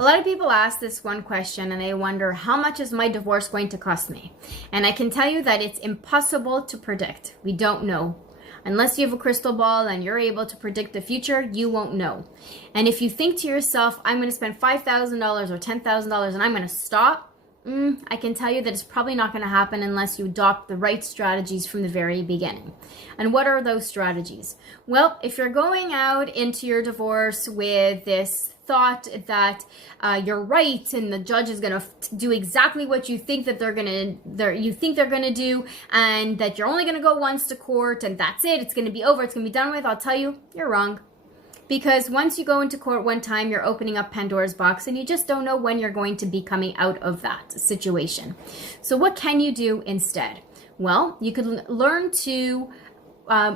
A lot of people ask this one question and they wonder, how much is my divorce going to cost me? And I can tell you that it's impossible to predict. We don't know. Unless you have a crystal ball and you're able to predict the future, you won't know. And if you think to yourself, I'm going to spend $5,000 or $10,000 and I'm going to stop, I can tell you that it's probably not going to happen unless you adopt the right strategies from the very beginning. And what are those strategies? Well, if you're going out into your divorce with this thought that you're right and the judge is going to do exactly what you think that they're going to do, and that you're only going to go once to court and that's it, it's going to be over, it's going to be done with, I'll tell you, you're wrong. Because once you go into court one time, you're opening up Pandora's box and you just don't know when you're going to be coming out of that situation. So what can you do instead? Well, you could learn to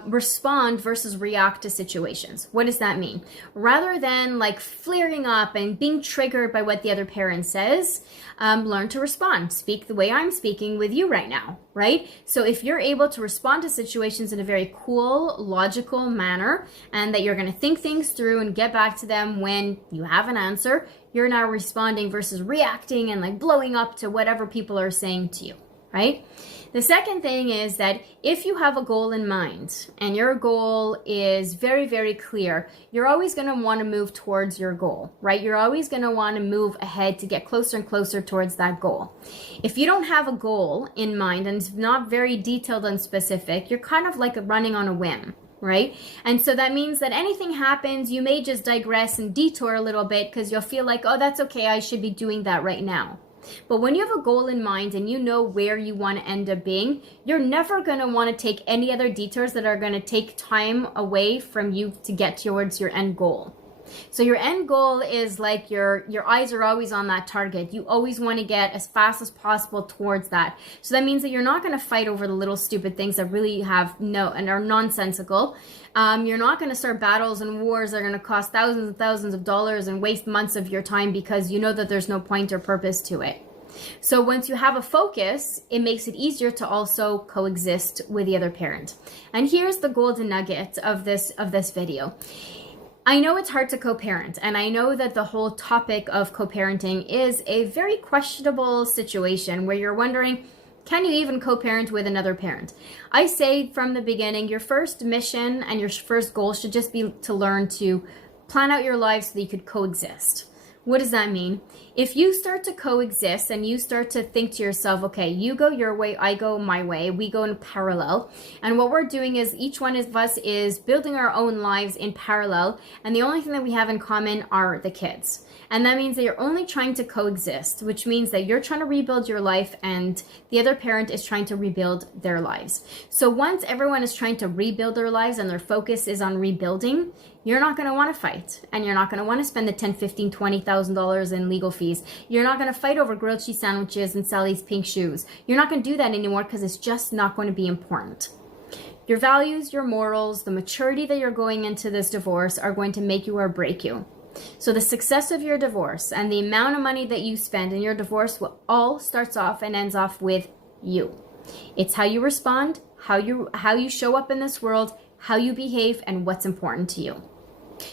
respond versus react to situations. What does that mean? Rather than like flaring up and being triggered by what the other parent says, learn to respond. Speak the way I'm speaking with you right now, right? So if you're able to respond to situations in a very cool, logical manner, and that you're going to think things through and get back to them when you have an answer, you're now responding versus reacting and like blowing up to whatever people are saying to you, right? The second thing is that if you have a goal in mind and your goal is very, very clear, you're always going to want to move towards your goal, right? You're always going to want to move ahead to get closer and closer towards that goal. If you don't have a goal in mind and it's not very detailed and specific, you're kind of like running on a whim, right? And so that means that anything happens, you may just digress and detour a little bit because you'll feel like, oh, that's okay, I should be doing that right now. But when you have a goal in mind and you know where you want to end up being, you're never going to want to take any other detours that are going to take time away from you to get towards your end goal. So your end goal is like your eyes are always on that target. You always want to get as fast as possible towards that. So that means that you're not going to fight over the little stupid things that really have no and are nonsensical. You're not going to start battles and wars that are going to cost thousands and thousands of dollars and waste months of your time because you know that there's no point or purpose to it. So once you have a focus, it makes it easier to also coexist with the other parent. And here's the golden nugget of this video. I know it's hard to co-parent, and I know that the whole topic of co-parenting is a very questionable situation where you're wondering, can you even co-parent with another parent? I say from the beginning, your first mission and your first goal should just be to learn to plan out your life so that you could coexist. What does that mean? If you start to coexist and you start to think to yourself, okay, you go your way, I go my way, we go in parallel. And what we're doing is each one of us is building our own lives in parallel. And the only thing that we have in common are the kids. And that means that you're only trying to coexist, which means that you're trying to rebuild your life and the other parent is trying to rebuild their lives. So once everyone is trying to rebuild their lives and their focus is on rebuilding, you're not going to want to fight, and you're not going to want to spend the $10,000, $15,000, $20,000 in legal fees. You're not going to fight over grilled cheese sandwiches and Sally's pink shoes. You're not going to do that anymore because it's just not going to be important. Your values, your morals, the maturity that you're going into this divorce are going to make you or break you. So the success of your divorce and the amount of money that you spend in your divorce will all starts off and ends off with you. It's how you respond, how you show up in this world, how you behave, and what's important to you.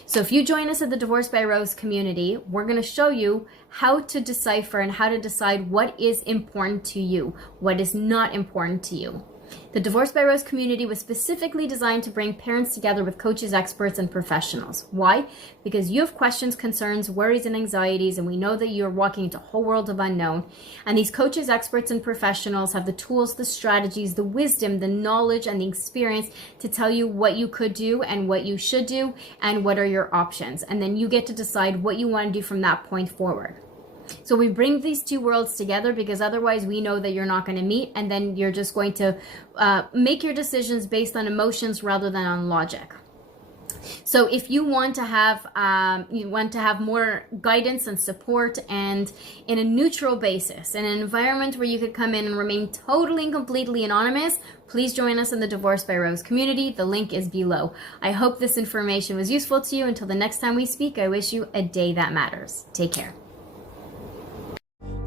So if you join us at the Divorce by Rose community, we're going to show you how to decipher and how to decide what is important to you, what is not important to you. The Divorce by Rose community was specifically designed to bring parents together with coaches, experts, and professionals. Why? Because you have questions, concerns, worries, and anxieties, and we know that you're walking into a whole world of unknown. And these coaches, experts, and professionals have the tools, the strategies, the wisdom, the knowledge, and the experience to tell you what you could do and what you should do and what are your options. And then you get to decide what you want to do from that point forward. So we bring these two worlds together because otherwise we know that you're not going to meet, and then you're just going to make your decisions based on emotions rather than on logic. So if you want to have more guidance and support and in a neutral basis, in an environment where you could come in and remain totally and completely anonymous, please join us in the Divorce by Rose community. The link is below. I hope this information was useful to you. Until the next time we speak, I wish you a day that matters. Take care.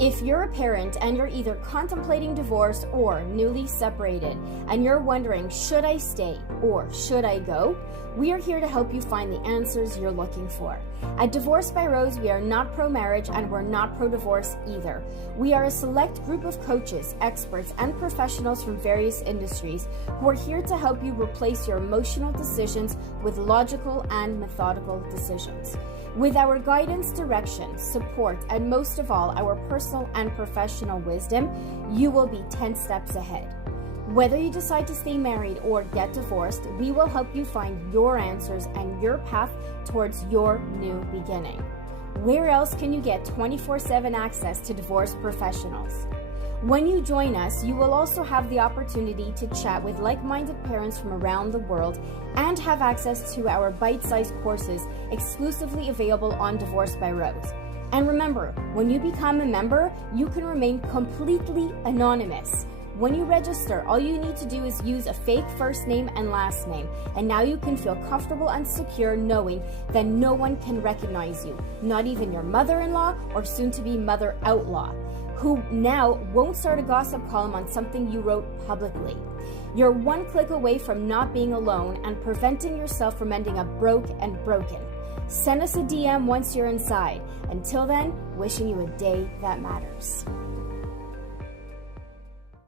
If you're a parent and you're either contemplating divorce or newly separated, and you're wondering, should I stay or should I go? We are here to help you find the answers you're looking for. At Divorce by Rose, we are not pro-marriage and we're not pro-divorce either. We are a select group of coaches, experts, and professionals from various industries who are here to help you replace your emotional decisions with logical and methodical decisions. With our guidance, direction, support, and most of all, our personal and professional wisdom, you will be 10 steps ahead. Whether you decide to stay married or get divorced, we will help you find your answers and your path towards your new beginning. Where else can you get 24/7 access to divorce professionals? When you join us, you will also have the opportunity to chat with like-minded parents from around the world and have access to our bite-sized courses exclusively available on Divorce by Rose. And remember, when you become a member, you can remain completely anonymous. When you register, all you need to do is use a fake first name and last name, and now you can feel comfortable and secure knowing that no one can recognize you, not even your mother-in-law or soon-to-be mother-outlaw, who now won't start a gossip column on something you wrote publicly. You're one click away from not being alone and preventing yourself from ending up broke and broken. Send us a DM once you're inside. Until then, wishing you a day that matters.